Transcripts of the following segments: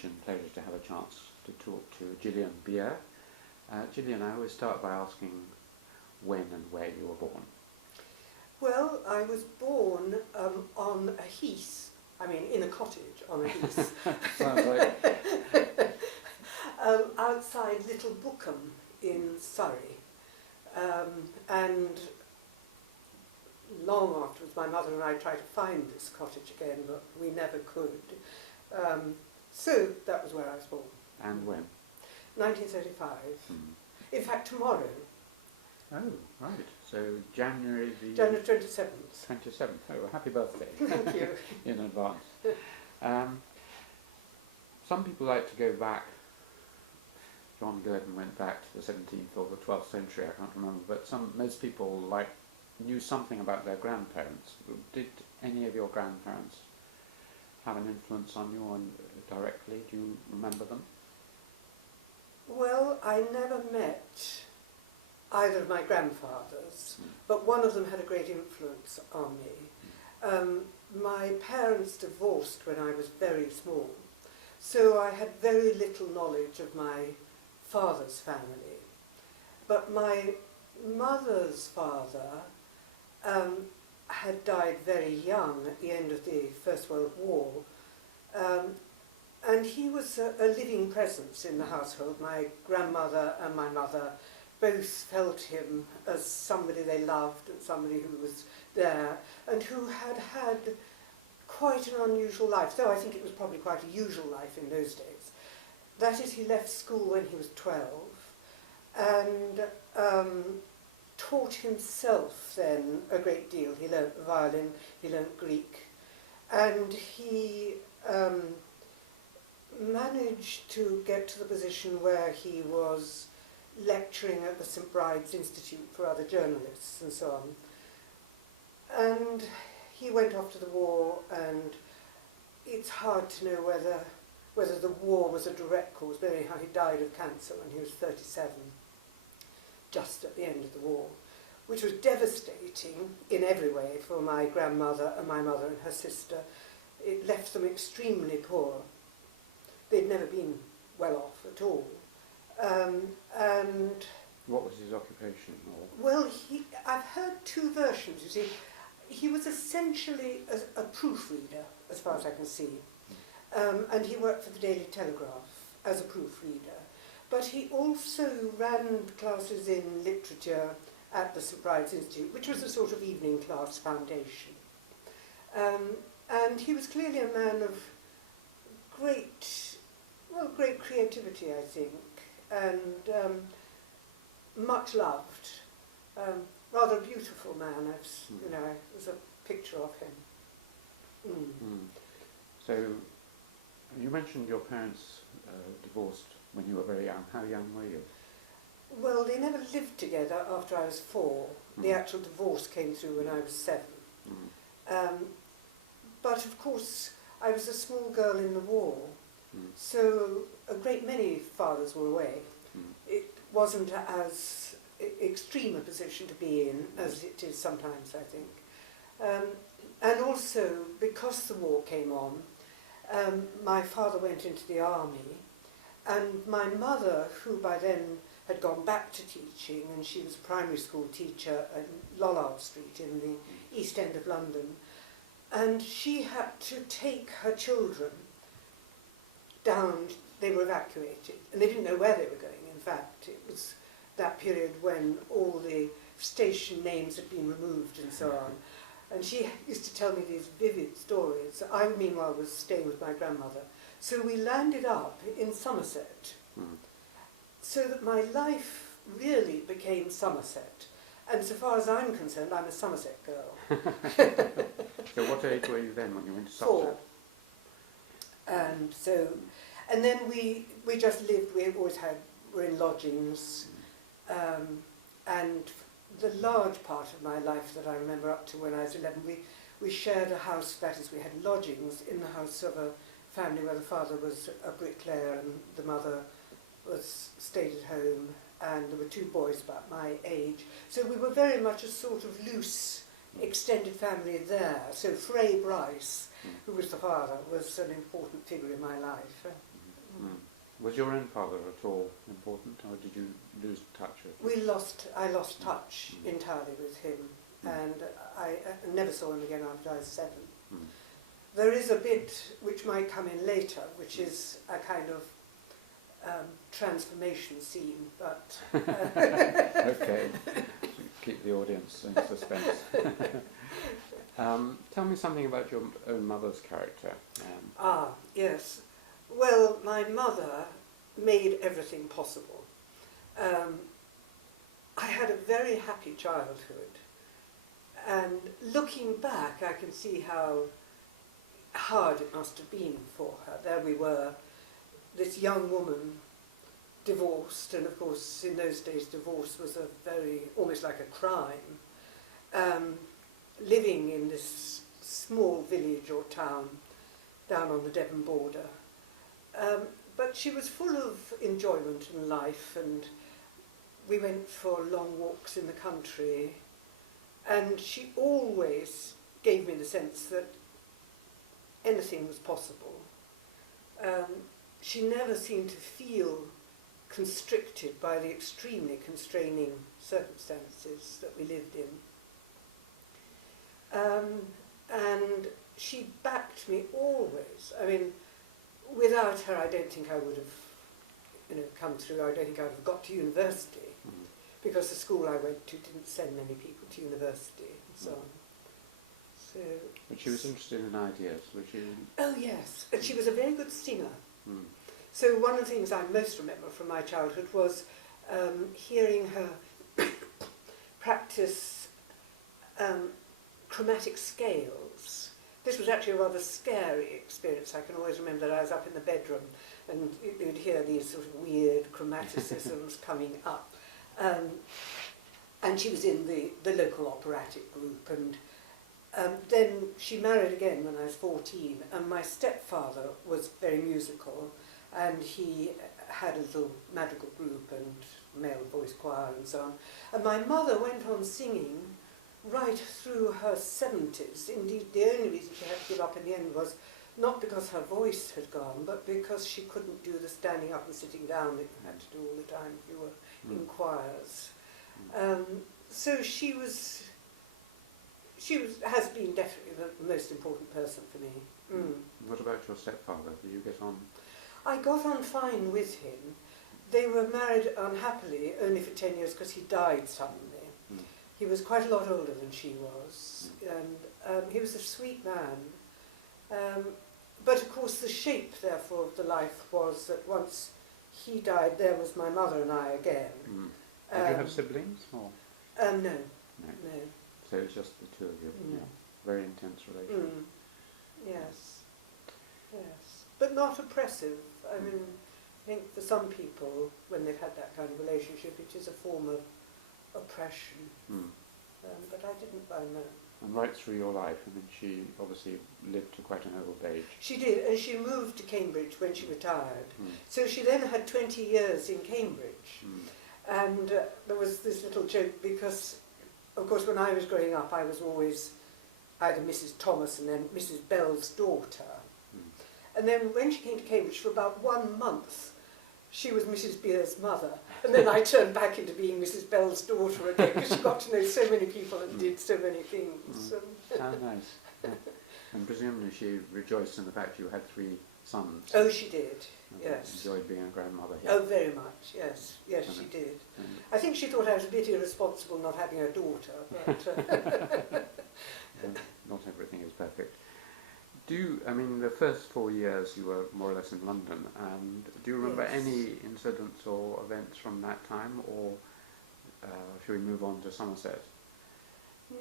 privilege and pleasure to have a chance to talk to Gillian Beer. Gillian, I always start by asking when and where you were born. Well, I was born on a heath, in a cottage on a heath. Sounds like... outside Little Bookham in Surrey. And long afterwards, my mother and I tried to find this cottage again, but we never could. So that was where I was born. And when? 1935. In fact, tomorrow. Oh, right. So January the... January 27th. 27th. Oh, happy birthday. Thank you. In advance. Some people like to go back. John Gurdon went back to the 17th or the 12th century, I can't remember, but most people knew something about their grandparents. Did any of your grandparents have an influence on you directly? Do you remember them? Well, I never met either of my grandfathers, but one of them had a great influence on me. My parents divorced when I was very small, so I had very little knowledge of my father's family. But my mother's father had died very young at the end of the First World War, and he was a living presence in the household. My grandmother and my mother both felt him as somebody they loved and somebody who was there and who had had quite an unusual life, though I think it was probably quite a usual life in those days. That is, he left school when he was 12 and taught himself then a great deal. He learnt the violin, he learnt Greek, and he managed to get to the position where he was lecturing at the St. Bride's Institute for other journalists and so on. And he went off to the war, and it's hard to know whether the war was a direct cause, but anyhow he died of cancer when he was 37, just at the end of the war, which was devastating in every way for my grandmother and my mother and her sister. It left them extremely poor. They'd never been well off at all. And what was his occupation? Well, I've heard two versions, you see. He was essentially a proofreader, as far as I can see. And he worked for the Daily Telegraph as a proofreader. But he also ran classes in literature at the St. Bride's Institute, which was a sort of evening class foundation. And he was clearly a man of great creativity, I think, and much loved. Rather a beautiful man. There's a picture of him. So, you mentioned your parents divorced when you were very young. How young were you? Well, they never lived together after I was 4. The actual divorce came through when I was 7. But of course, I was a small girl in the war, so a great many fathers were away. It wasn't as extreme a position to be in as it is sometimes, I think. And also, because the war came on, my father went into the army, and my mother, who by then had gone back to teaching, and she was a primary school teacher at Lollard Street in the East End of London, and she had to take her children down. They were evacuated, and they didn't know where they were going. In fact, it was that period when all the station names had been removed and so on. And she used to tell me these vivid stories. I, meanwhile, was staying with my grandmother. So we landed up in Somerset, so that my life really became Somerset. And so far as I'm concerned, I'm a Somerset girl. So what age were you then when you went to Somerset? 4. And then we just lived, we're in lodgings, and the large part of my life that I remember up to when I was 11, we shared a house, that is, we had lodgings in the house of a family where the father was a bricklayer and the mother stayed at home, and there were 2 boys about my age. So we were very much a sort of loose, extended family there. So Frey Bryce, who was the father, was an important figure in my life. Was your own father at all important, or did you lose touch with him? I lost touch entirely with him, and I never saw him again after I was 7. There is a bit which might come in later, which is a kind of transformation scene, but... Okay, keep the audience in suspense. Tell me something about your own mother's character. Yes. Well, my mother made everything possible. I had a very happy childhood, and looking back I can see how hard it must have been for her. There we were, this young woman, divorced, and of course in those days divorce was almost like a crime, living in this small village or town down on the Devon border. But she was full of enjoyment in life, and we went for long walks in the country, and she always gave me the sense that anything was possible. She never seemed to feel constricted by the extremely constraining circumstances that we lived in. And she backed me always. I mean, without her, I don't think I would have, come through. I don't think I would have got to university, because the school I went to didn't send many people to university and so on. So. But she was interested in ideas, was she? Oh yes, and she was a very good singer. So one of the things I most remember from my childhood was hearing her practice chromatic scales. This was actually a rather scary experience. I can always remember that I was up in the bedroom and you'd hear these sort of weird chromaticisms coming up. And she was in the local operatic group, and then she married again when I was 14, and my stepfather was very musical, and he had a little madrigal group and male voice choir and so on. And my mother went on singing right through her 70s. Indeed, the only reason she had to give up in the end was not because her voice had gone, but because she couldn't do the standing up and sitting down that you had to do all the time if you were in choirs. So she has been definitely the most important person for me. What about your stepfather? Did you get on? I got on fine with him. They were married unhappily only for 10 years because he died suddenly. He was quite a lot older than she was, and he was a sweet man. But of course the shape, therefore, of the life was that once he died, there was my mother and I again. Did you have siblings? Or? No. So it's just the two of you. Yeah. Very intense relation. Yes. But not oppressive. I mean, I think for some people, when they've had that kind of relationship, it is a form of oppression. But I didn't find that. And right through your life, I mean, she obviously lived to quite an old age. She did, and she moved to Cambridge when she retired. So she then had 20 years in Cambridge. And there was this little joke because, of course, when I was growing up, I was always either Mrs. Thomas and then Mrs. Bell's daughter. And then when she came to Cambridge for about 1 month, she was Mrs. Beer's mother. And then I turned back into being Mrs. Bell's daughter again because she got to know so many people and did so many things. How nice. Yeah. And presumably she rejoiced in the fact you had 3 sons. Oh, she did, yes. Enjoyed being a grandmother here. Oh, very much, yes. Yes, she did. I think she thought I was a bit irresponsible not having a daughter, but... Not everything is perfect. I mean, the first 4 years you were more or less in London, and do you remember any incidents or events from that time, or should we move on to Somerset?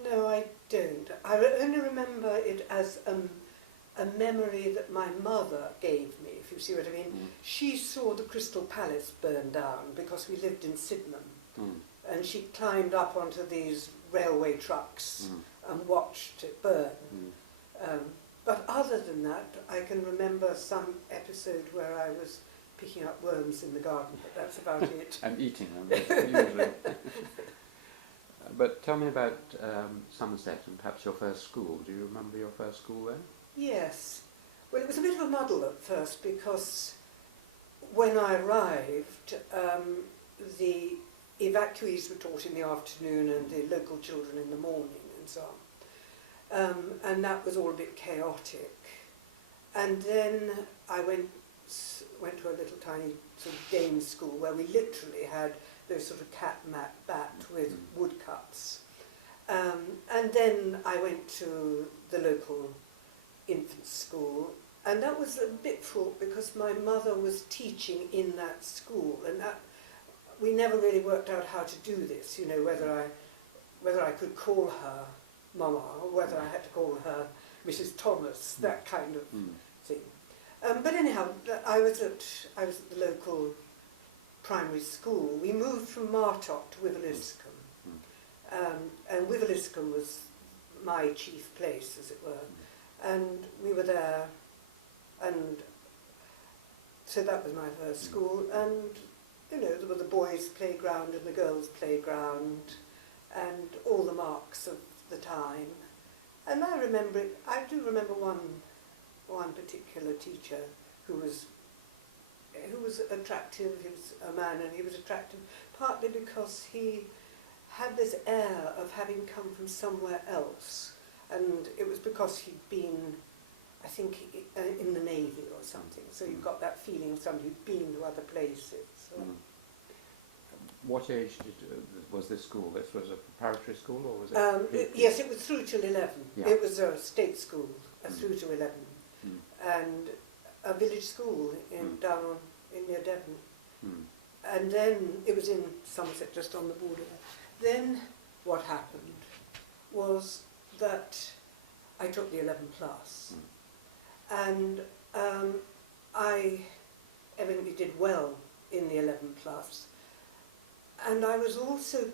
No, I don't. I only remember it as a memory that my mother gave me, if you see what I mean. She saw the Crystal Palace burn down because we lived in Sydenham, and she climbed up onto these railway trucks and watched it burn. But other than that, I can remember some episode where I was picking up worms in the garden, but that's about it. And eating them, usually. But tell me about Somerset and perhaps your first school. Do you remember your first school there? Yes. Well, it was a bit of a muddle at first because when I arrived, the evacuees were taught in the afternoon and the local children in the morning and so on. And that was all a bit chaotic. And then I went to a little tiny sort of Dane school where we literally had those sort of bat with woodcuts. And then I went to the local infant school, and that was a bit fraught because my mother was teaching in that school, and that we never really worked out how to do this, you know, whether I could call her Mama or whether I had to call her Mrs. Thomas, that kind of thing. But anyhow, I was at the local primary school. We moved from Martock to Wiveliscombe, and Wiveliscombe was my chief place, as it were, and we were there, and so that was my first school, and you know, there were the boys' playground and the girls' playground, and all the marks of the time. And I do remember one particular teacher who was attractive. He was a man, and he was attractive partly because he had this air of having come from somewhere else, and it was because he'd been, I think, in the Navy or something, so you got that feeling of somebody who'd been to other places. So. What age was this school? This was a preparatory school, or was it? Yes, it was through till 11. Yeah. It was a state school, through to 11, and a village school down near Devon. And then it was in Somerset, just on the border. Then what happened was that I took the 11 plus, and I evidently did well in the 11 plus. And I was also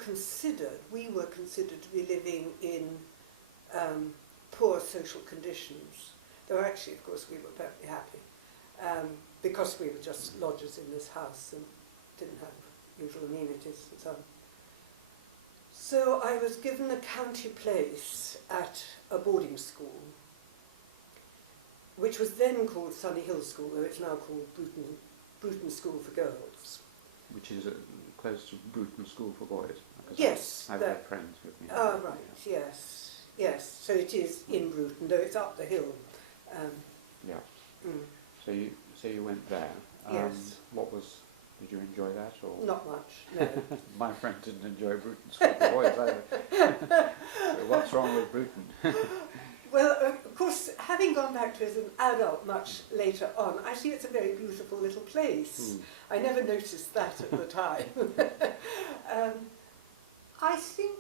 we were considered to be living in poor social conditions. Though actually, of course, we were perfectly happy because we were just lodgers in this house and didn't have usual amenities and so on. So I was given a county place at a boarding school, which was then called Sunny Hill School, though it's now called Bruton School for Girls. Which is close to Bruton School for Boys. Yes. I've had friends with me. Ah, right, yes. Yes, so it is in Bruton, though it's up the hill. Yeah. So you went there. Yes. Did you enjoy that, or? Not much, no. My friend didn't enjoy Bruton School for Boys either. So what's wrong with Bruton? Well, of course, having gone back to it as an adult much later on, I see it's a very beautiful little place. I never noticed that at the time. I think,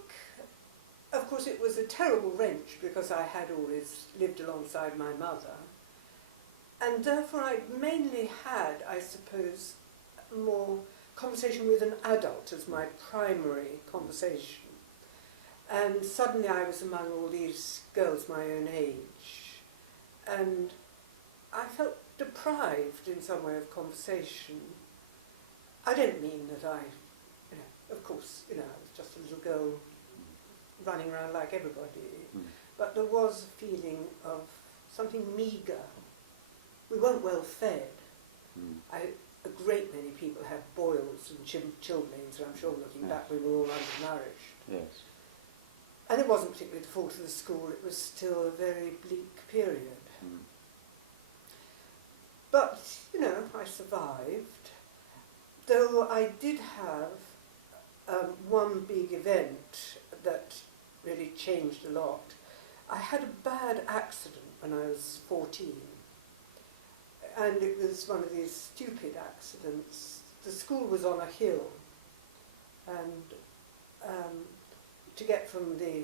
of course, it was a terrible wrench because I had always lived alongside my mother. And therefore I mainly had, I suppose, more conversation with an adult as my primary conversation. And suddenly I was among all these girls my own age, and I felt deprived in some way of conversation. I don't mean that of course, I was just a little girl running around like everybody, but there was a feeling of something meagre. We weren't well fed. A great many people had boils and chilblains, and I'm sure looking back we were all undernourished. Yes. And it wasn't particularly the fault of the school, it was still a very bleak period. But, I survived, though I did have one big event that really changed a lot. I had a bad accident when I was 14, and it was one of these stupid accidents. The school was on a hill, and to get from the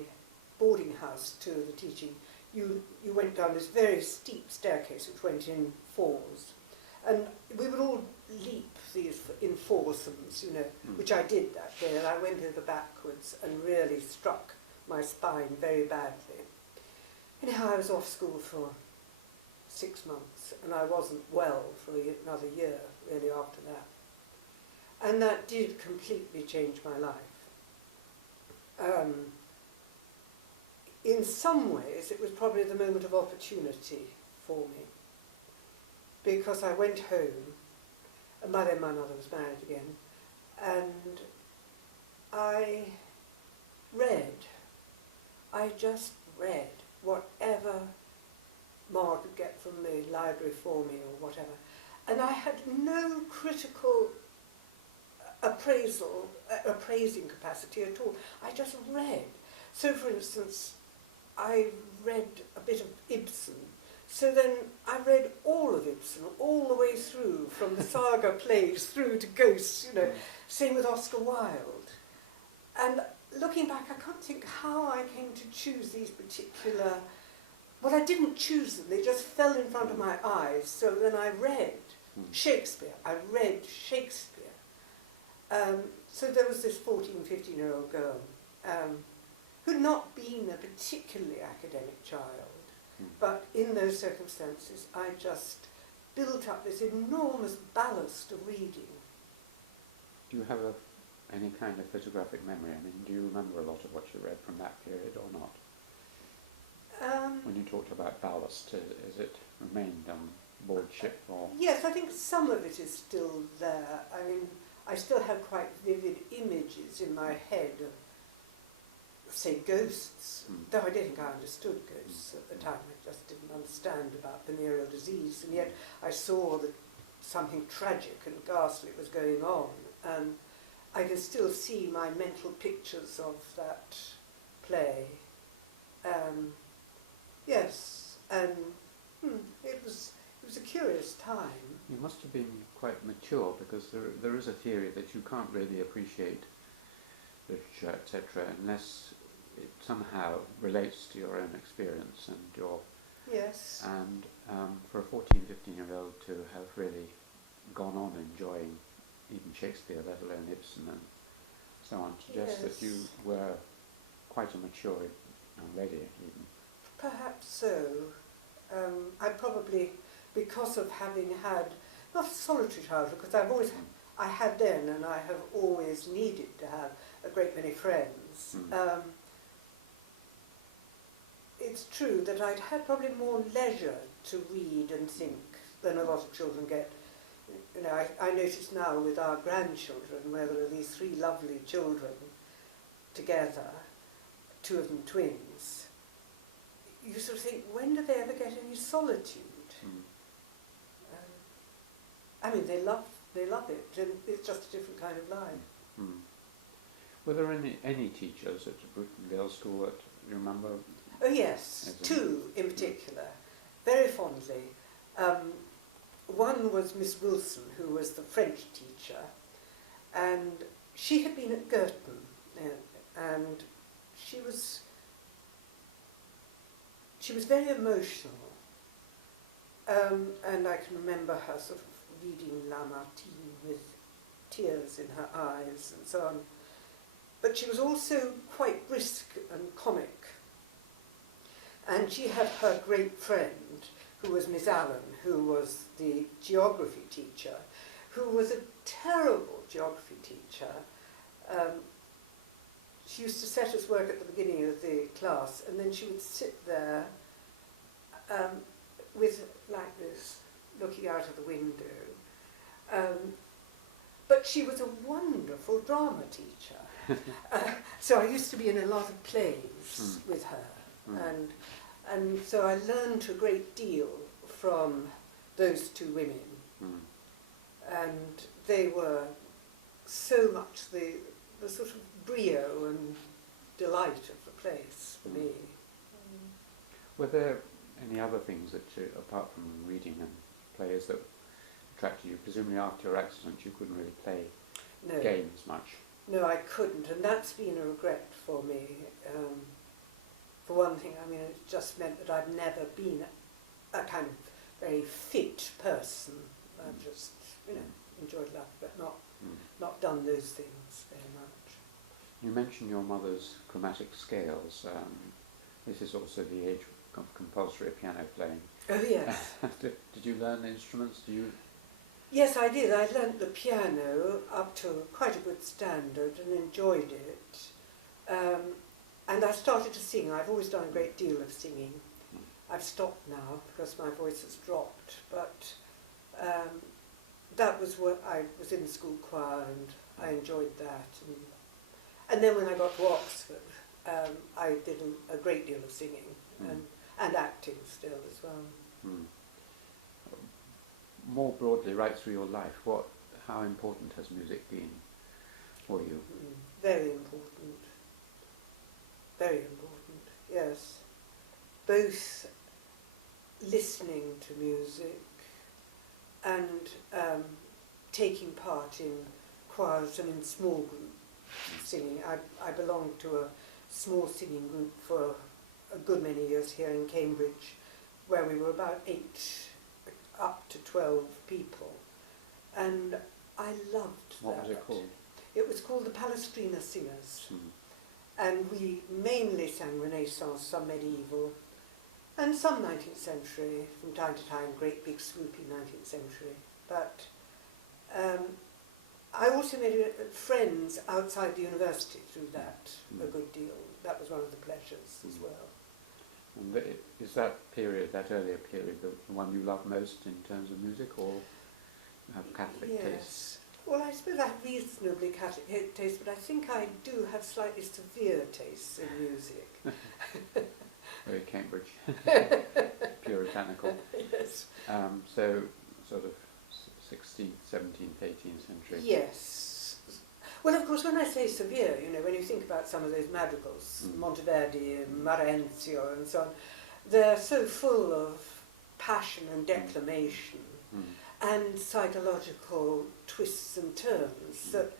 boarding house to the teaching, you went down this very steep staircase which went in fours. And we would all leap these in foursomes, which I did that day, and I went over backwards and really struck my spine very badly. Anyhow, I was off school for 6 months, and I wasn't well for another year, really, after that. And that did completely change my life. In some ways, it was probably the moment of opportunity for me, because I went home And by then my mother was married again. And I just read whatever Ma could get from the library for me or whatever. And I had no critical appraising capacity at all. I just read. So, for instance, I read a bit of Ibsen. So then I read all of Ibsen, all the way through, from the saga plays through to Ghosts, you know, same with Oscar Wilde. And looking back, I can't think how I came to choose these particular... Well, I didn't choose them, they just fell in front of my eyes. So then I read Shakespeare. I read Shakespeare. So there was this 14, 15-year-old girl who'd not been a particularly academic child, but in those circumstances I just built up this enormous ballast of reading. Do you have any kind of photographic memory? I mean, do you remember a lot of what you read from that period or not? When you talked about ballast, has it remained on board ship or...? Yes, I think some of it is still there. I mean, I still have quite vivid images in my head of, say, ghosts, though I don't think I understood ghosts at the time. I just didn't understand about venereal disease, and yet I saw that something tragic and ghastly was going on, and I can still see my mental pictures of that play. Yes, and it was a curious time. You must have been quite mature, because there is a theory that you can't really appreciate literature, etc., unless it somehow relates to your own experience and your... Yes. And for a 14, 15-year-old to have really gone on enjoying even Shakespeare, let alone Ibsen and so on, suggests that you were quite a mature young lady even. Perhaps so. I probably, because of having had, not a solitary childhood, because I had then, and I have always needed to have a great many friends. It's true that I'd had probably more leisure to read and think than a lot of children get. You know, I notice now with our grandchildren, where there are these three lovely children together, two of them twins, you sort of think, when do they ever get any solitude? I mean, they love it, and it's just a different kind of life. Were there any teachers at Bruton Girls' School that you remember? Oh yes, two in particular, very fondly. One was Miss Wilson, who was the French teacher, and she had been at Girton, and she was very emotional, and I can remember her sort of reading Lamartine with tears in her eyes and so on. But she was also quite brisk and comic. And she had her great friend, who was Miss Allen, who was the geography teacher, who was a terrible geography teacher. She used to set us work at the beginning of the class, and then she would sit there with, like this, looking out of the window. But she was a wonderful drama teacher. So I used to be in a lot of plays with her. And so I learned a great deal from those two women. And they were so much the sort of brio and delight of the place for me. Were there any other things that, apart from reading and plays, that attracted you? Presumably after your accident you couldn't really play games much. No, I couldn't, and that's been a regret for me. For one thing, I mean, it just meant that I'd never been a kind of very fit person. I've just, enjoyed life, but not done those things very much. You mentioned your mother's chromatic scales. This is also the age of compulsory piano playing. Oh, yes. Did you learn the instruments? Yes, I did. I learnt the piano up to quite a good standard and enjoyed it. And I started to sing. I've always done a great deal of singing. I've stopped now because my voice has dropped. But that was what I was in the school choir, and I enjoyed that. And then when I got to Oxford, I did a great deal of singing and acting still as well. Mm. More broadly, right through your life, how important has music been for you? Very important. Very important, yes. Both listening to music and taking part in choirs and in small group singing. I belonged to a small singing group for a good many years here in Cambridge, where we were about 8 up to 12 people, and I loved that. What was it called? It was called the Palestrina Singers, and we mainly sang Renaissance, some medieval, and some 19th century, from time to time, great big swoopy 19th century. But I also made friends outside the university through that a good deal. That was one of the pleasures as well. And is that period, that earlier period, the one you love most in terms of music, or you have Catholic taste? Well, I suppose I have reasonably Catholic taste, but I think I do have slightly severe tastes in music. Very Cambridge. Puritanical. Yes. So, sort of 16th, 17th, 18th century. Yes. Well, of course, when I say severe, you know, when you think about some of those madrigals, Monteverdi, Marenzio and so on, they're so full of passion and declamation and psychological twists and turns that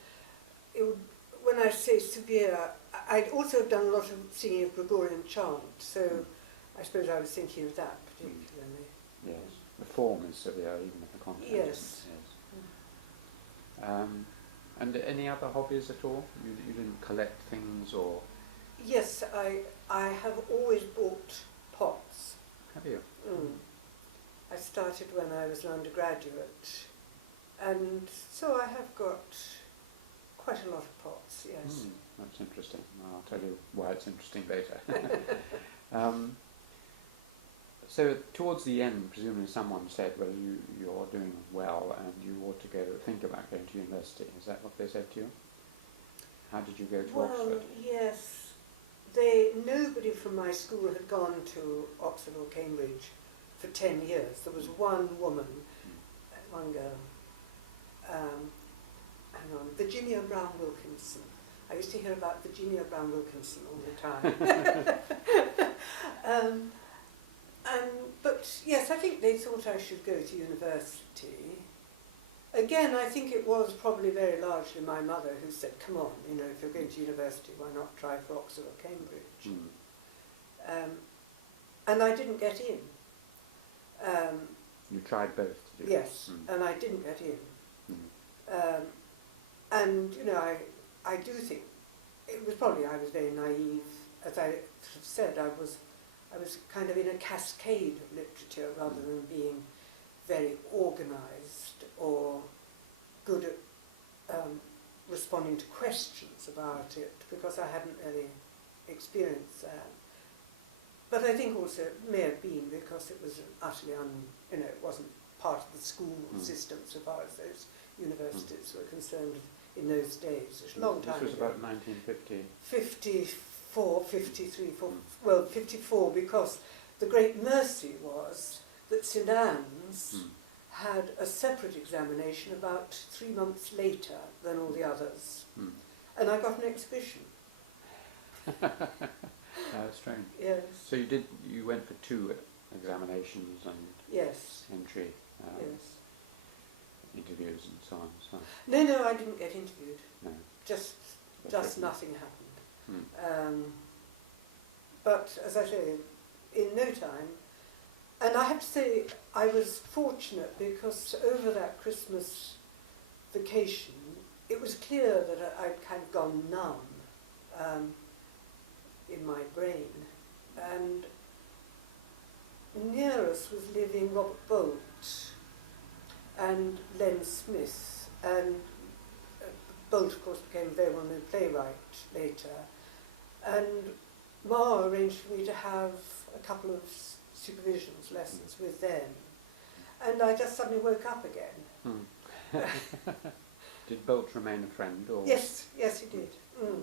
when I say severe, I'd also have done a lot of singing of Gregorian chant, so I suppose I was thinking of that particularly. Yes, the form is severe, even if the content Yes. And any other hobbies at all? You didn't collect things, or? Yes, I have always bought pots. Have you? I started when I was an undergraduate, and so I have got quite a lot of pots, yes. That's interesting. I'll tell you why it's interesting later. So towards the end, presumably someone said, well, you're doing well and you ought to think about going to university. Is that what they said to you? How did you go to Oxford? Well, yes. Nobody from my school had gone to Oxford or Cambridge for 10 years. There was one woman, one girl, Virginia Brown Wilkinson. I used to hear about Virginia Brown Wilkinson all the time. But yes, I think they thought I should go to university. Again, I think it was probably very largely my mother who said, come on, you know, if you're going to university, why not try for Oxford or Cambridge? And I didn't get in. You tried both, did you? Yes, and I didn't get in. And, you know, I do think it was probably I was very naive. As I said, I was kind of in a cascade of literature rather than being very organised or good at responding to questions about it, because I hadn't really experienced that. But I think also it may have been because it was utterly it wasn't part of the school system so far as those universities were concerned in those days. It's a long time ago. This was about 1950. 54, 53, 54, because the great mercy was that St Anne's had a separate examination about 3 months later than all the others. And I got an exhibition. Strange. Yes. So you went for 2 examinations and yes. entry Yes. interviews and so on. So. No, I didn't get interviewed. No. Just nothing happened. But as I say, in no time, and I have to say I was fortunate because over that Christmas vacation it was clear that I'd kind of gone numb in my brain, and near us was living Robert Bolt and Len Smith, and Bolt of course became a very well-known playwright later, and Ma arranged for me to have a couple of supervisions lessons with them, and I just suddenly woke up again. Did Bolt remain a friend? Or? Yes, yes, he did. Mm.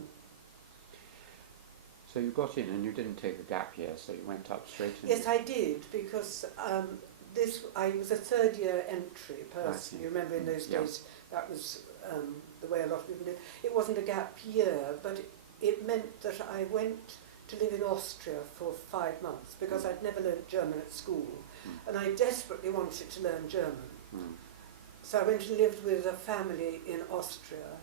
So you got in and you didn't take the gap year, so you went up straight in. Yes, I did, because I was a third year entry person. You remember in those days that was the way a lot of people did. It wasn't a gap year, but it meant that I went to live in Austria for 5 months, because I'd never learnt German at school, and I desperately wanted to learn German. So I went and lived with a family in Austria,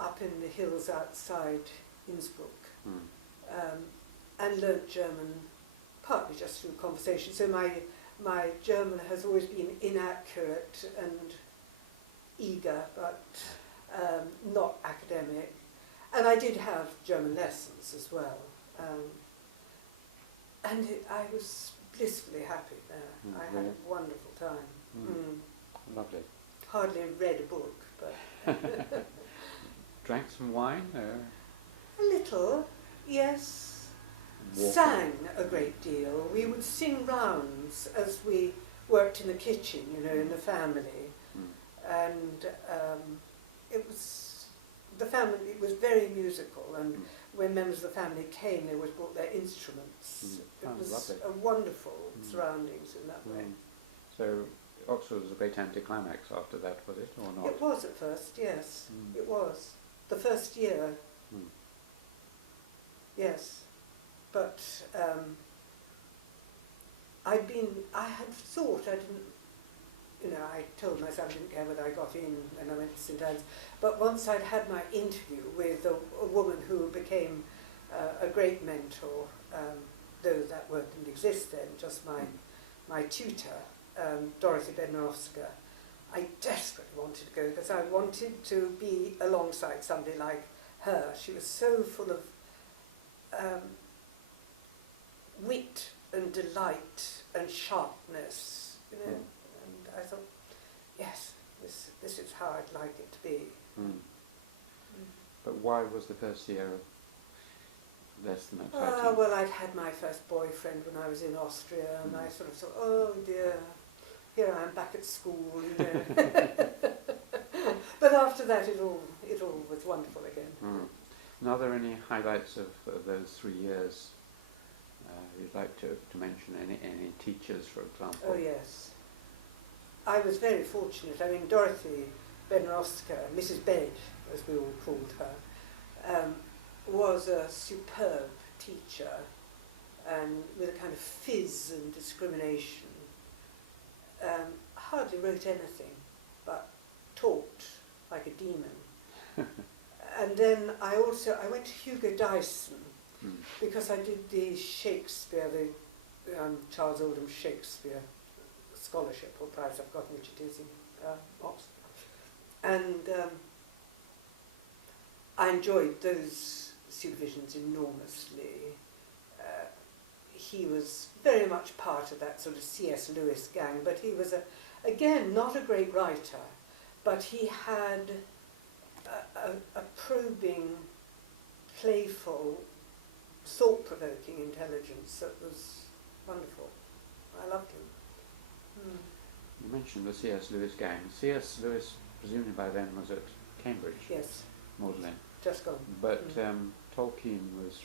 up in the hills outside Innsbruck. And learnt German partly just through conversation. So my German has always been inaccurate and eager, but not academic. And I did have German lessons as well. I was blissfully happy there. I had a wonderful time. Lovely. Hardly read a book, but... Drank some wine? A little, yes. Walking. Sang a great deal. We would sing rounds as we worked in the kitchen, you know, in the family. And it was very musical, and when members of the family came, they always brought their instruments. It was lovely. a wonderful surroundings in that way. So Oxford was a great anticlimax after that, was it, or not? It was at first, yes. It was. The first year, yes. But I had thought I didn't, you know, I told myself I didn't care whether I got in and I went to St Anne's. But once I'd had my interview with a woman who became a great mentor, though that word didn't exist then, just my tutor, Dorothy Bednarowska, I desperately wanted to go because I wanted to be alongside somebody like her. She was so full of wit and delight and sharpness, you know, and I thought, yes, this is how I'd like it to be. But why was the first year less than exciting? Well, I'd had my first boyfriend when I was in Austria, and I sort of thought, oh dear, here I am back at school, you know. But after that, it all was wonderful again. And are there any highlights of those 3 years you'd like to mention? Any teachers, for example? Oh yes. I was very fortunate. I mean, Dorothy Bednarowska, Mrs. Bed, as we all called her, was a superb teacher, and with a kind of fizz and discrimination. Hardly wrote anything, but talked like a demon. And then I went to Hugo Dyson, because I did the Shakespeare, the Charles Oldham Shakespeare Scholarship or Prize, I've forgotten which it is, in Oxford. And I enjoyed those supervisions enormously. He was very much part of that sort of C.S. Lewis gang, but he was, again, not a great writer, but he had a probing, playful, thought-provoking intelligence that was wonderful. I loved him. You mentioned the C.S. Lewis gang. C.S. Lewis, presumably by then, was at Cambridge. Yes. Magdalen. Just gone. But Tolkien was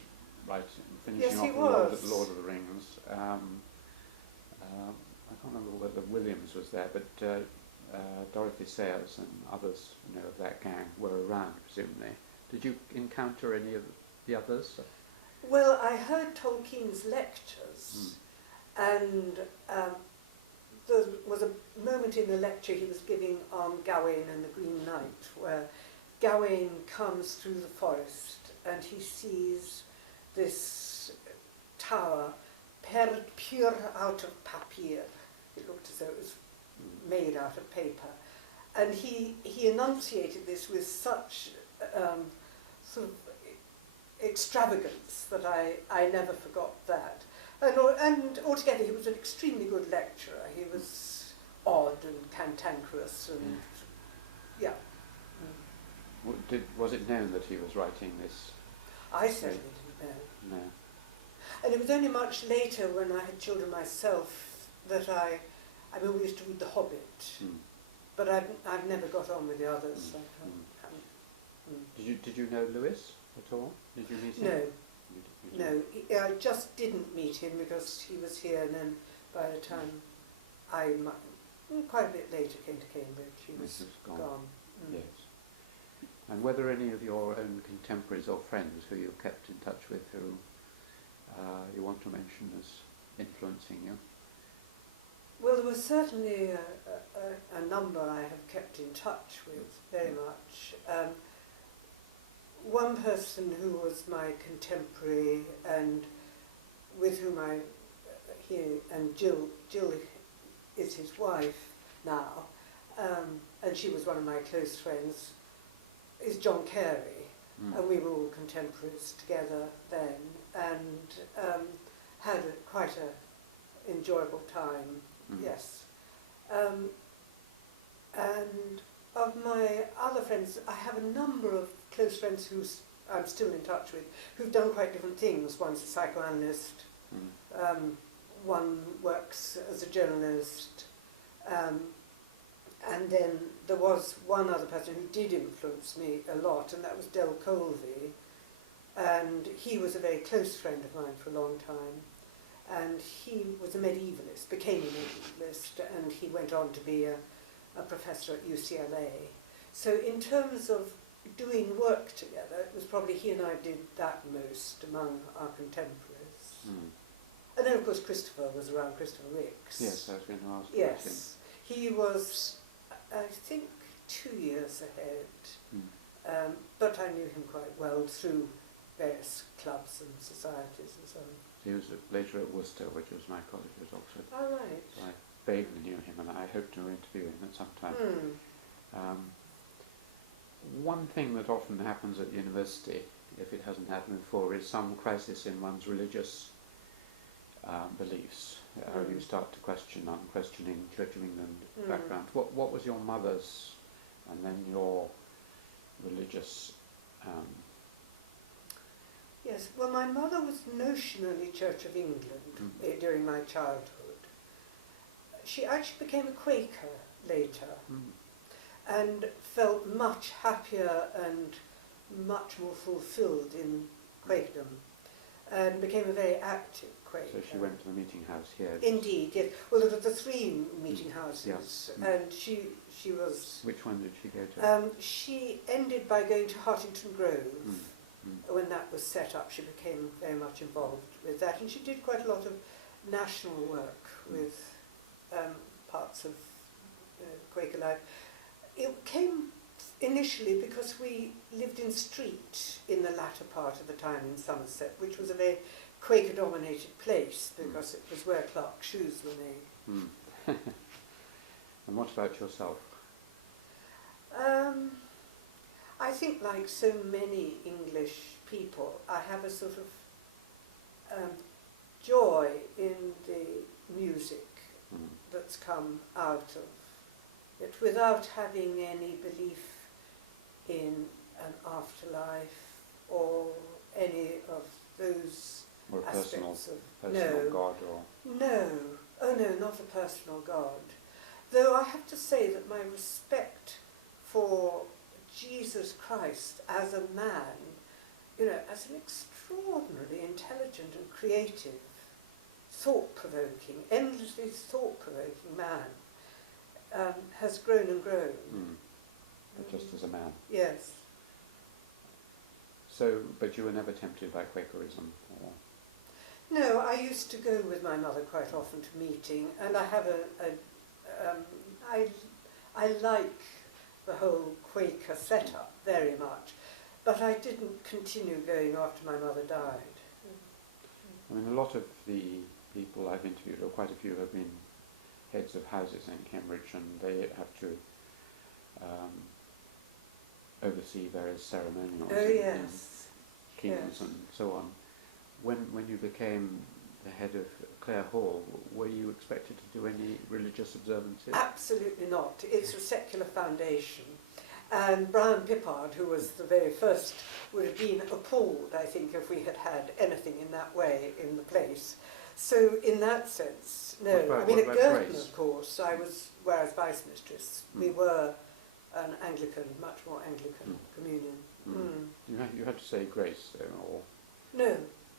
finishing off Lord of the Rings. I can't remember whether Williams was there, but Dorothy Sayers and others, you know, of that gang were around, presumably. Did you encounter any of the others? Well, I heard Tolkien's lectures, and there was a moment in the lecture he was giving on Gawain and the Green Knight, where Gawain comes through the forest and he sees this tower pure out of papier. It looked as though it was made out of paper. And he enunciated this with such sort of extravagance that I never forgot that. And altogether he was an extremely good lecturer. He was odd and cantankerous and yeah. Was it known that he was writing this? I certainly didn't know. No. And it was only much later, when I had children myself, that I mean, we used to read The Hobbit. but I've never got on with the others. I haven't. Did you know Lewis at all? Did you meet him? No. You No, I just didn't meet him because he was here, and then by the time quite a bit later came to Cambridge, he was gone. Yes. And were there any of your own contemporaries or friends who you kept in touch with who you want to mention as influencing you? Well, there was certainly a number I have kept in touch with very much. One person who was my contemporary and with whom Jill is his wife now, and she was one of my close friends, is John Carey, and we were all contemporaries together then, and had quite an enjoyable time, yes. And of my other friends, I have a number of close friends who I'm still in touch with, who've done quite different things. One's a psychoanalyst, one works as a journalist, and then there was one other person who did influence me a lot, and that was Del Colvey, and he was a very close friend of mine for a long time, and he was a medievalist, became a medievalist, and he went on to be a professor at UCLA. So in terms of doing work together, it was probably he and I did that most among our contemporaries. And then of course Christopher was around, Christopher Ricks. Yes, I was going to ask. Yes, he was, I think, 2 years ahead, but I knew him quite well through various clubs and societies and so on. He was later at Worcester, which was my college at Oxford. Oh, right. So I vaguely knew him, and I hope to interview him at some time. One thing that often happens at university, if it hasn't happened before, is some crisis in one's religious beliefs. You start to question unquestioning Church of England background. What was your mother's and then your religious... Yes, well, my mother was notionally Church of England during my childhood. She actually became a Quaker later and felt much happier and much more fulfilled in Quakerdom and became a very active Quaker. So she went to the meeting house here? Indeed, yes. Well, there were the 3 meeting houses, and she was... Which one did she go to? She ended by going to Hartington Grove. When that was set up, she became very much involved with that, and she did quite a lot of national work with parts of Quaker life. It came initially because we lived in Street in the latter part of the time in Somerset, which was a very Quaker-dominated place because it was where Clark's shoes were made. And what about yourself? I think, like so many English people, I have a sort of joy in the music that's come out of it without having any belief in an afterlife or any of those or aspects of... personal God or... No, oh no, not a personal God. Though I have to say that my respect for Jesus Christ as a man, as an extraordinarily intelligent and creative, thought-provoking, endlessly thought-provoking man, has grown and grown. Just as a man? Yes. So, but you were never tempted by Quakerism? Or? No, I used to go with my mother quite often to meeting, and I have I like the whole Quaker setup very much, but I didn't continue going after my mother died. I mean, a lot of the people I've interviewed, or quite a few, have been heads of houses in Cambridge, and they have to oversee various ceremonials and kings and so on. When you became the head of Clare Hall, were you expected to do any religious observances? Absolutely not. It's a secular foundation. And Brian Pippard, who was the very first, would have been appalled, I think, if we had had anything in that way in the place. So in that sense, no. What I mean, about at Girton, Grace? of course, I was, whereas vice mistress, we were an Anglican, much more Anglican communion. You had to say grace, or No,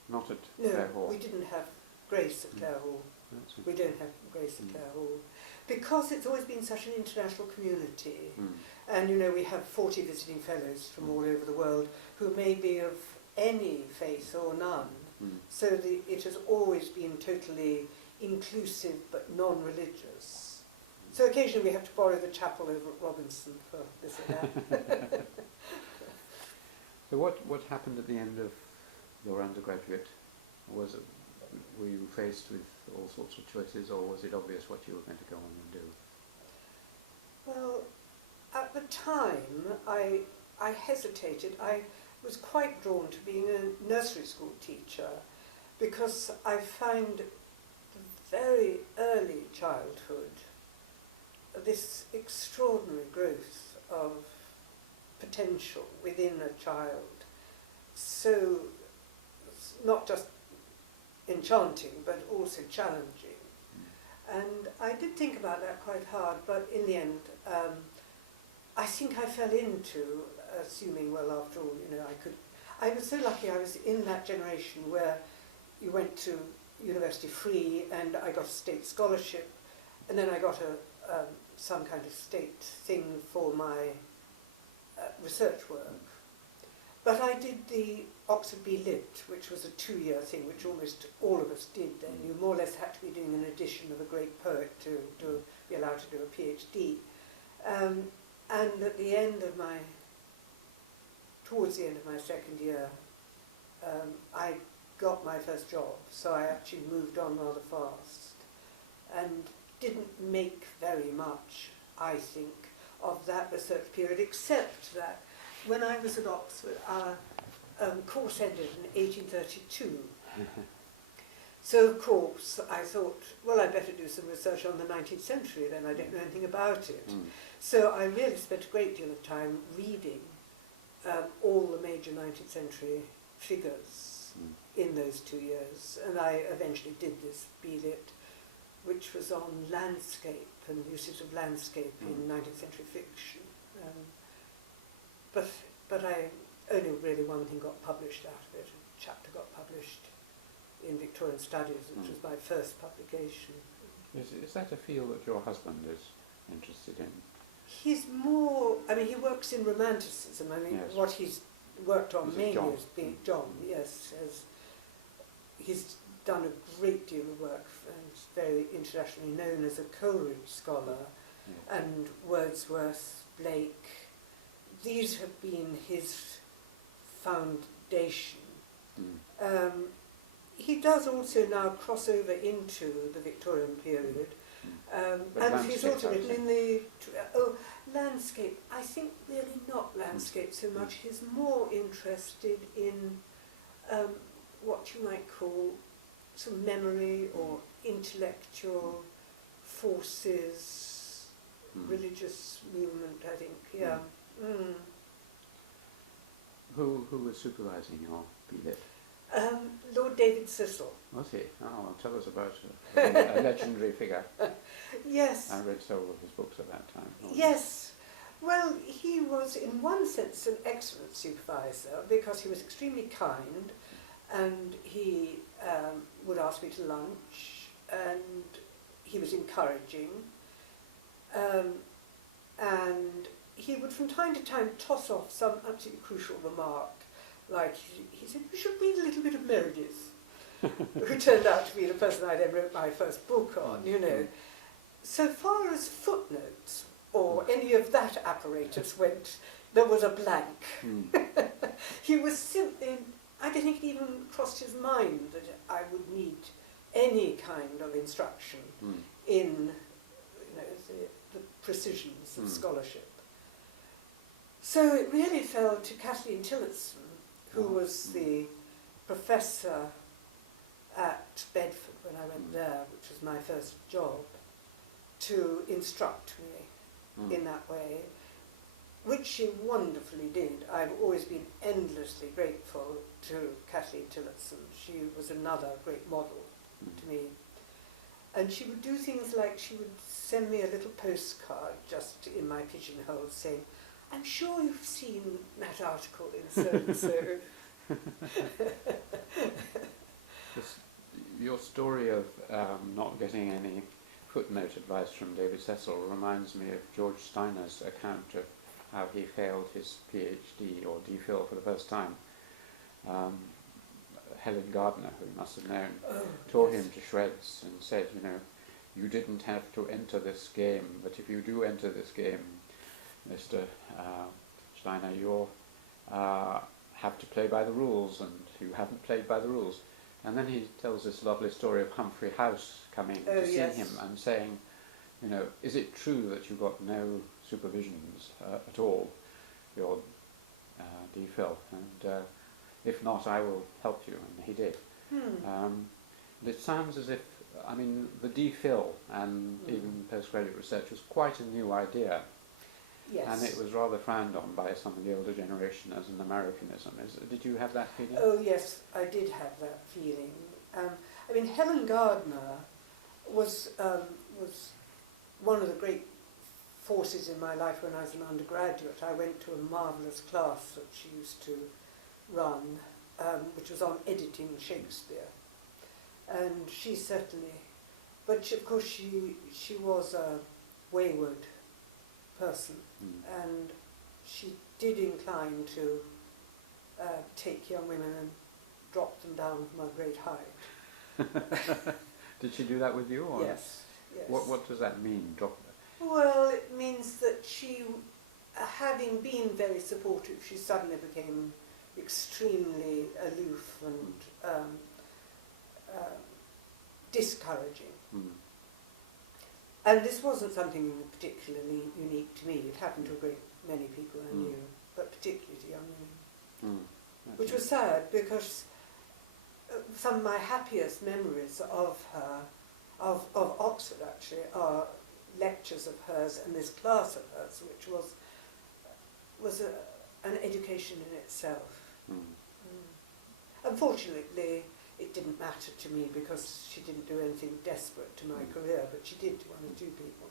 not at no, Clare Hall? we didn't have grace at Clare Hall. That's We don't have grace at Clare Hall. Because it's always been such an international community. And, you know, we have 40 visiting fellows from all over the world who may be of any faith or none. So it has always been totally inclusive but non-religious. So occasionally we have to borrow the chapel over at Robinson for this or that. So what happened at the end of your undergraduate? Were you faced with all sorts of choices, or was it obvious what you were going to go on and do? Well, at the time I hesitated. I was quite drawn to being a nursery school teacher because I find very early childhood this extraordinary growth of potential within a child. So not just enchanting but also challenging. And I did think about that quite hard, but in the end I think I fell into assuming, well, after all, you know, I was so lucky I was in that generation where you went to university free and I got a state scholarship and then I got some kind of state thing for my research work. But I did the Oxford B Lit, which was a 2-year thing, which almost all of us did then. You more or less had to be doing an edition of a great poet to be allowed to do a PhD. And at the end of towards the end of my second year, I got my first job, so I actually moved on rather fast and didn't make very much, I think, of that research period, except that when I was at Oxford, our course ended in 1832. So, of course, I thought, well, I'd better do some research on the 19th century then. I don't know anything about it. So I really spent a great deal of time reading all the major 19th century figures in those 2 years. And I eventually did this B-Lit, which was on landscape and uses of landscape in 19th century fiction. But I only really one thing got published out of it. A chapter got published in Victorian Studies, which was my first publication. Is that a field that your husband is interested in? He's more, I mean, he works in Romanticism. I mean, Yes. what he's worked on mainly John? has been John, yes. He's done a great deal of work and is very internationally known as a Coleridge scholar, and Wordsworth, Blake. These have been his foundation. He does also now cross over into the Victorian period, and he's also written in the landscape. I think really not landscape so much. He's more interested in what you might call some memory or intellectual forces, religious movement, I think. Yeah. Who was supervising your B-Lit? Lord David Cecil. Was he? Oh, tell us about a legendary figure. Yes. I read several of his books at that time. Yes. Well, he was in one sense an excellent supervisor because he was extremely kind and he would ask me to lunch and he was encouraging and he would from time to time toss off some absolutely crucial remark, like he said, "You should read a little bit of Meredith," who turned out to be the person I then wrote my first book on, you know. So far as footnotes or any of that apparatus went, there was a blank. He was simply, I don't think it even crossed his mind that I would need any kind of instruction in, you know, the precisions of scholarship. So it really fell to Kathleen Tillotson, who was the professor at Bedford when I went there, which was my first job, to instruct me in that way, which she wonderfully did. I've always been endlessly grateful to Kathleen Tillotson. She was another great model to me. And she would do things like she would send me a little postcard just in my pigeonhole saying, "I'm sure you've seen that article in so-and-so." Your story of not getting any footnote advice from David Cecil reminds me of George Steiner's account of how he failed his PhD or DPhil for the first time. Helen Gardner, who he must have known, tore him to shreds and said, you didn't have to enter this game, but if you do enter this game, Mr. Steiner, you'll have to play by the rules, and you haven't played by the rules. And then he tells this lovely story of Humphrey House coming to see him and saying, is it true that you got no supervisions at all, your DPhil? And if not, I will help you. And he did. It sounds as if, the DPhil and even postgraduate research was quite a new idea. Yes. And it was rather frowned on by some of the older generation as an Americanism. Did you have that feeling? Oh yes, I did have that feeling. Helen Gardner was one of the great forces in my life when I was an undergraduate. I went to a marvellous class that she used to run, which was on editing Shakespeare. And she certainly, but of course she was a wayward person, and she did incline to take young women and drop them down from a great height. Did she do that with you? Or Yes. What does that mean, drop them? Well, it means that she, having been very supportive, she suddenly became extremely aloof and discouraging. And this wasn't something particularly unique to me. It happened to a great many people I knew, but particularly to young women. Which was sad, because some of my happiest memories of her, of Oxford actually, are lectures of hers and this class of hers, which was an education in itself. Unfortunately, it didn't matter to me because she didn't do anything desperate to my career, but she did to one or two people.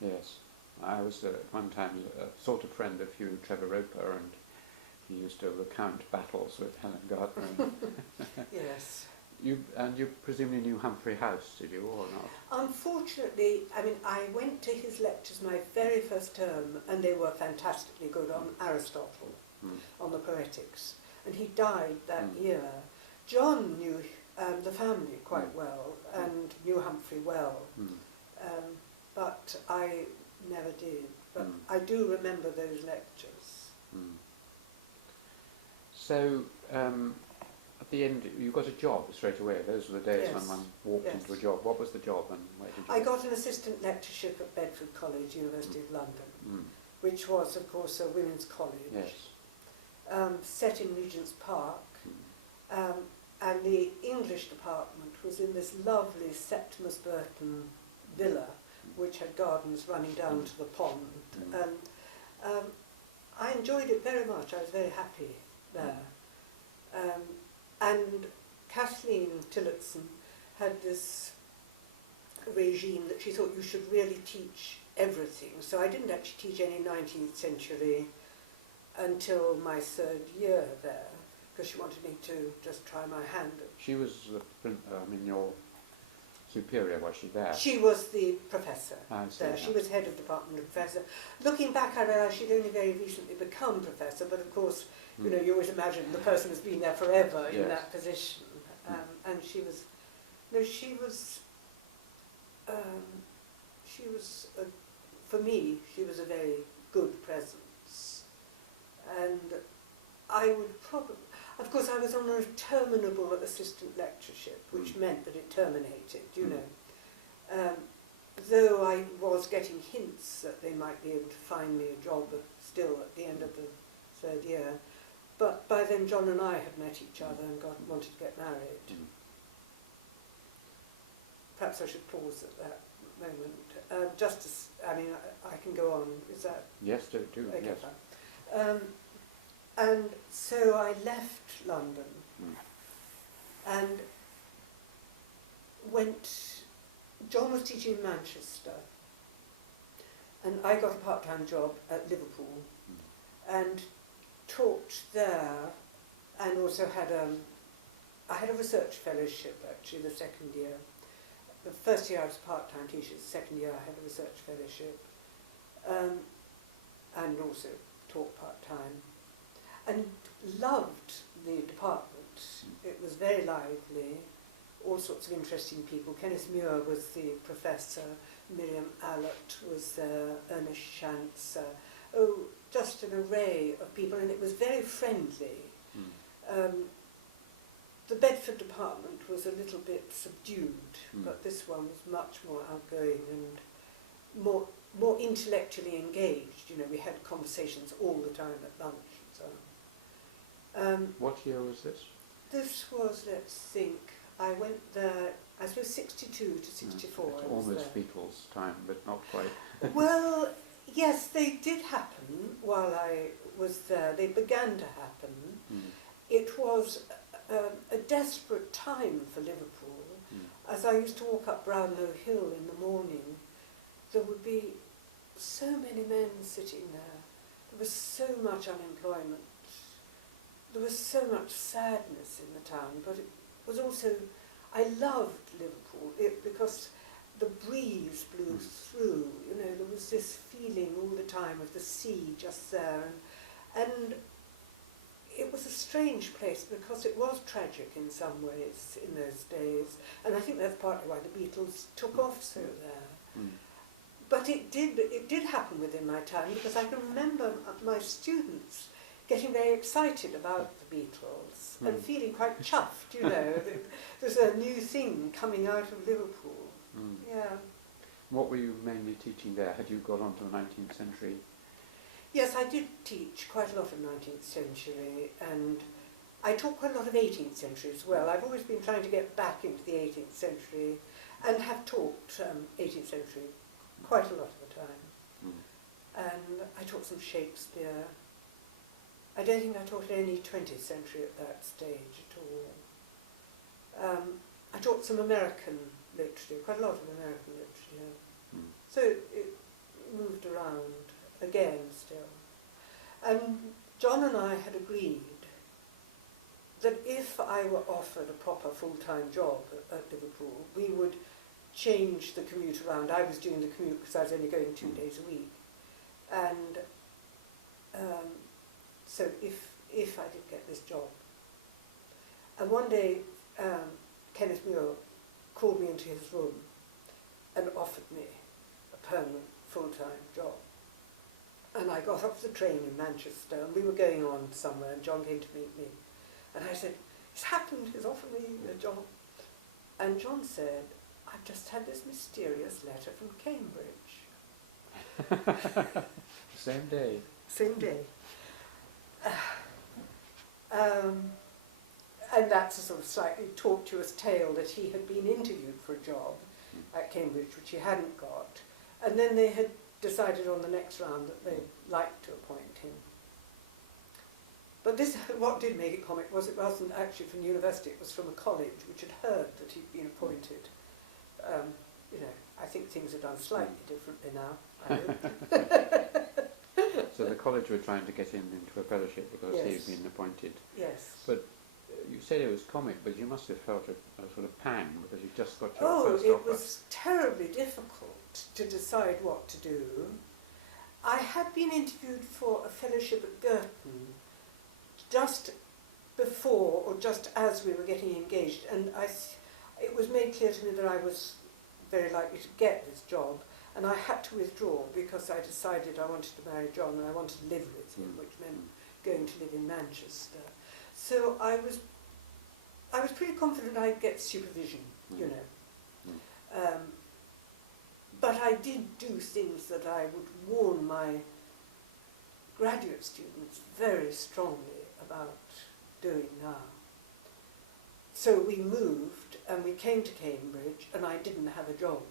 Yes. I was at one time a sort of friend of Hugh Trevor Roper, and he used to recount battles with Helen Gardner. Yes. You presumably knew Humphrey House, did you, or not? Unfortunately, I went to his lectures my very first term, and they were fantastically good on Aristotle, on the Poetics. And he died that year. John knew the family quite well and knew Humphrey well, but I never did. But I do remember those lectures. So, at the end, you got a job straight away. Those were the days when one walked into a job. What was the job, and where did you I got an assistant lectureship at Bedford College, University of London, which was, of course, a women's college. Yes. Set in Regent's Park, and the English department was in this lovely Septimus Burton villa, which had gardens running down to the pond. And I enjoyed it very much. I was very happy there. And Kathleen Tillotson had this regime that she thought you should really teach everything. So I didn't actually teach any 19th century until my third year there, because she wanted me to just try my hand. She was your superior, was she there? She was the professor there. Yeah. She was head of department and professor. Looking back, I realised she'd only very recently become professor, but of course, you always imagine the person has been there forever in that position. And she was, for me, she was a very good presence. And I would probably, of course, I was on a terminable assistant lectureship, which meant that it terminated, though I was getting hints that they might be able to find me a job still at the end of the third year. But by then John and I had met each other and wanted to get married. Perhaps I should pause at that moment. I can go on. Is that? Yes, do. Okay, Yes. fine. And so I left London, and John was teaching in Manchester, and I got a part-time job at Liverpool, and taught there, and also I had a research fellowship actually the second year. The first year I was a part-time teacher, the second year I had a research fellowship, and also taught part-time, and loved the department. It was very lively, all sorts of interesting people. Kenneth Muir was the professor, Miriam Allott was there, Ernest Shantz, just an array of people, and it was very friendly. The Bedford department was a little bit subdued, but this one was much more outgoing and more intellectually engaged. You know, we had conversations all the time at lunch and so on. What year was this? This was, let's think, I went there, I suppose 62 to 64. It's I was almost there. Beatles' time, but not quite. Well, yes, they did happen while I was there. They began to happen. It was a desperate time for Liverpool. As I used to walk up Brownlow Hill in the morning, there would be so many men sitting there. There was so much unemployment. There was so much sadness in the town, but it was also, I loved Liverpool because the breeze blew through, you know, there was this feeling all the time of the sea just there, and it was a strange place because it was tragic in some ways in those days, and I think that's partly why the Beatles took off so there. But it did happen within my time, because I can remember my students getting very excited about the Beatles and feeling quite chuffed, you know. There's a new thing coming out of Liverpool. Yeah. What were you mainly teaching there? Had you got onto the 19th century? Yes, I did teach quite a lot of 19th century, and I taught quite a lot of 18th century as well. I've always been trying to get back into the 18th century and have taught 18th century quite a lot of the time. And I taught some Shakespeare. I don't think I taught any 20th century at that stage at all. I taught some American literature, quite a lot of American literature. So it moved around again still. And John and I had agreed that if I were offered a proper full-time job at Liverpool, we would change the commute around. I was doing the commute because I was only going 2 days a week. And so if I did get this job. And one day, Kenneth Muir called me into his room and offered me a permanent full-time job. And I got off the train in Manchester, and we were going on somewhere, and John came to meet me. And I said, "It's happened, he's offered me a job." And John said, "I've just had this mysterious letter from Cambridge." Same day. Same day. And that's a sort of slightly tortuous tale that he had been interviewed for a job at Cambridge, which he hadn't got. And then they had decided on the next round that they'd like to appoint him. But this, what did make it comic was it wasn't actually from the university, it was from a college which had heard that he'd been appointed. You know, I think things are done slightly differently now, I hope. So the college were trying to get him into a fellowship because Yes. he'd been appointed. Yes. But you said it was comic, but you must have felt a sort of pang because you just got your first It offer. was terribly difficult to decide what to do. I had been interviewed for a fellowship at Girton just before or just as we were getting engaged, and it was made clear to me that I was very likely to get this job, and I had to withdraw because I decided I wanted to marry John and I wanted to live with him, which meant going to live in Manchester. So I was pretty confident I'd get supervision, you know. But I did do things that I would warn my graduate students very strongly about doing now. So we moved and we came to Cambridge, and I didn't have a job.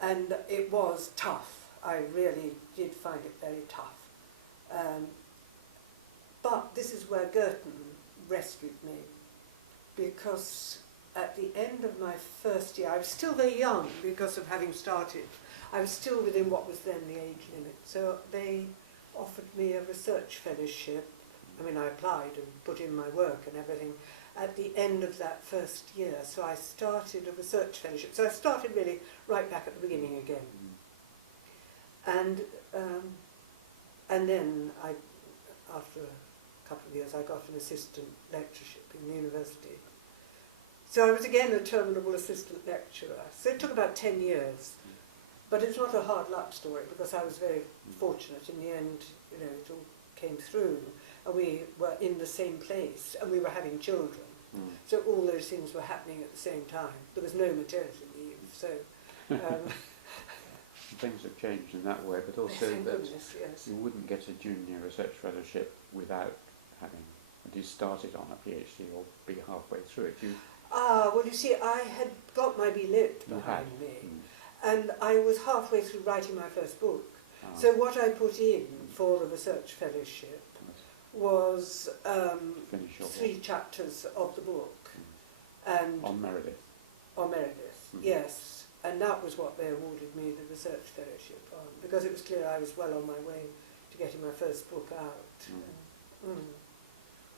And it was tough. I really did find it very tough. But this is where Girton rescued me, because at the end of my first year, I was still very young because of having started. I was still within what was then the age limit. So they offered me a research fellowship. I mean, I applied and put in my work and everything at the end of that first year. So I started a research fellowship. So I started really right back at the beginning again. And then after a couple of years, I got an assistant lectureship in the university. So I was again a terminable assistant lecturer. So it took about 10 years. But it's not a hard luck story because I was very fortunate. In the end, you know, it all came through. And we were in the same place and we were having children. So all those things were happening at the same time. There was no maternity leave. So things have changed in that way, but also thank that goodness, yes. you wouldn't get a junior research fellowship without having at least started on a PhD or be halfway through it. Well, you see, I had got my BLit behind me, and I was halfway through writing my first book. So what I put in for the research fellowship was 3 chapters of the book. And on Meredith? On Meredith, yes. And that was what they awarded me the research fellowship on, because it was clear I was well on my way to getting my first book out.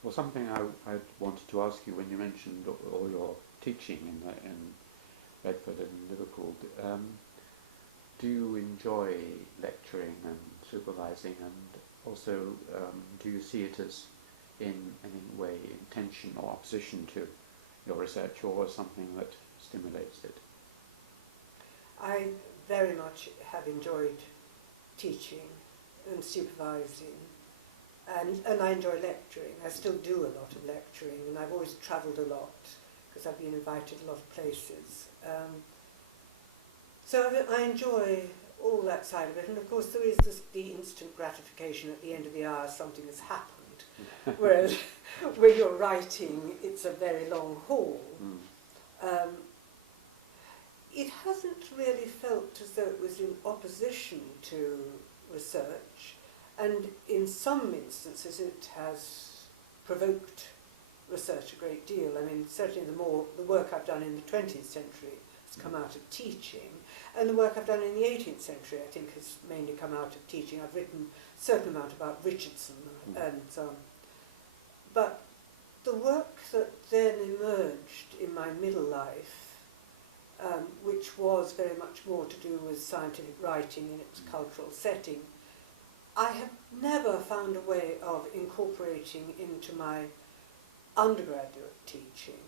Well, something I wanted to ask you when you mentioned all your teaching in Bedford and Liverpool, do you enjoy lecturing and supervising, and also do you see it as in any way in tension or opposition to your research, or as something that stimulates it? I very much have enjoyed teaching and supervising, and I enjoy lecturing. I still do a lot of lecturing, and I've always travelled a lot because I've been invited a lot of places. So I enjoy all that side of it, and of course there is the instant gratification at the end of the hour something has happened, whereas when you're writing it's a very long haul. It hasn't really felt as though it was in opposition to research, and in some instances it has provoked research a great deal. I mean, certainly the work I've done in the 20th century has come out of teaching, and the work I've done in the 18th century I think has mainly come out of teaching. I've written a certain amount about Richardson and so on. But the work that then emerged in my middle life, which was very much more to do with scientific writing in its cultural setting, I have never found a way of incorporating into my undergraduate teaching,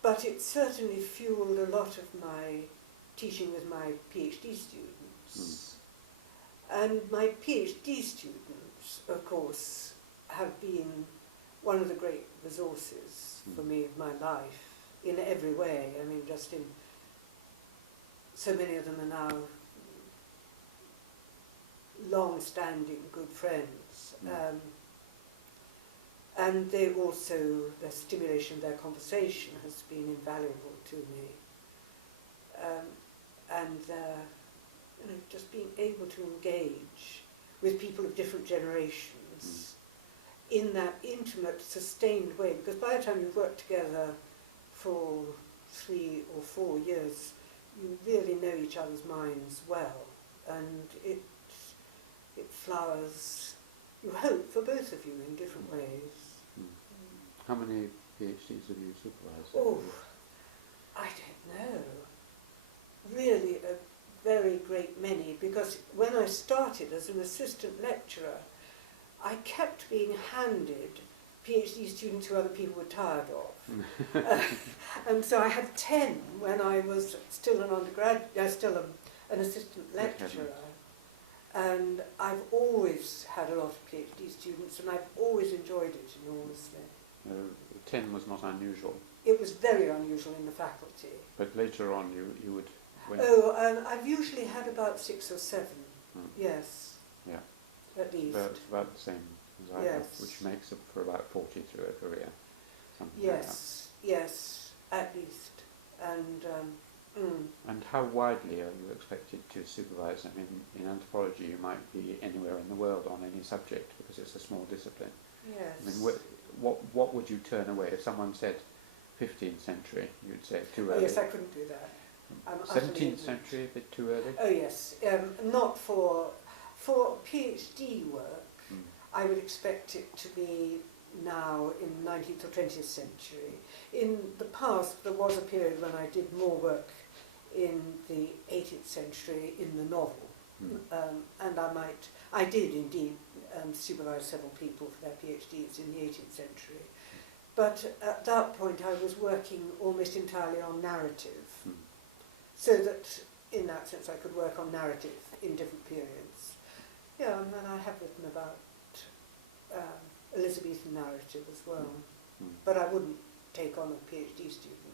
but it certainly fueled a lot of my teaching with my PhD students. And my PhD students, of course, have been one of the great resources for me of my life in every way. I mean, just in so many of them are now long-standing good friends, and they also, the stimulation of their conversation has been invaluable to me, and you know, just being able to engage with people of different generations in that intimate, sustained way, because by the time you've worked together for 3 or 4 years, you really know each other's minds well, and it flowers, you hope, for both of you in different ways. How many PhDs have you supervised? Oh, I don't know. Really a very great many, because when I started as an assistant lecturer, I kept being handed PhD students who other people were tired of. And so I had 10 when I was still an an assistant lecturer. And I've always had a lot of PhD students, and I've always enjoyed it enormously. 10 was not unusual. It was very unusual in the faculty. But later on you would... I've usually had about 6 or 7, yes. Yeah. At least. About the same as I have, which makes up for about 40 through a career. Yes, yes, at least. And how widely are you expected to supervise? I mean, in anthropology you might be anywhere in the world on any subject because it's a small discipline. Yes. I mean, what would you turn away if someone said, 15th century, you'd say, too Oh early. yes, I couldn't do that. I'm utterly 17th ignorant. century, a bit too early? Oh yes, not for PhD work. I would expect it to be now in 19th or 20th century. In the past, there was a period when I did more work in the 18th century in the novel, and I did indeed supervise several people for their PhDs in the 18th century. But at that point, I was working almost entirely on narrative, so that in that sense, I could work on narrative in different periods. Yeah, and then I have written about Elizabethan narrative as well, but I wouldn't take on a PhD student.